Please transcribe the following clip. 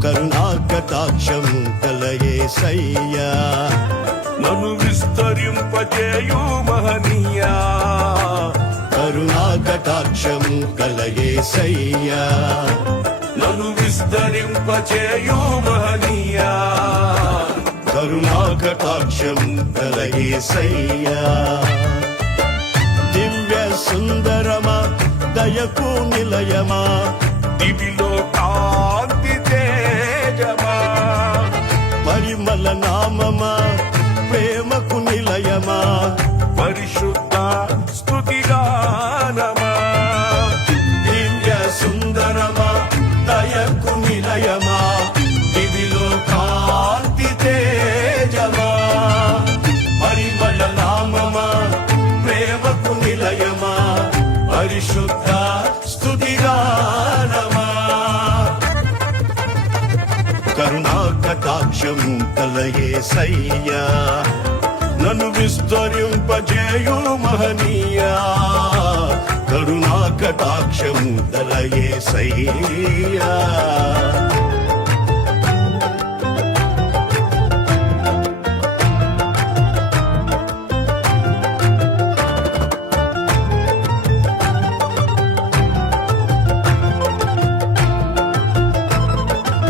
కరుణా కటాక్షం కలయేసయ్యా నన్ను విస్తరింపజేయు మహనీయా కరుణా కటాక్షం కలయేసయ్యా నన్ను విస్తరింపజేయు మహనీయా కరుణా కటాక్షం కలయేసయ్యా దివ్య సుందరమా దయకు నిలయమా దివిలో కాంతి తేజమా పరిమళ నామమా ప్రేమకు నిలయమా పరిశుద్ధ స్తుతిగానమా దివ్య సుందరమా దయకు నిలయమా దివిలో కాంతి తేజమా పరిమళ నామమా ప్రేమకు నిలయమా పరిశుద్ధ స్తుతిగానమా కరుణా కటాక్షం కలయేసయ్యా నన్ను విస్తరింపజేయు మహనీయా కరుణా కటాక్షం కలయేసయ్యా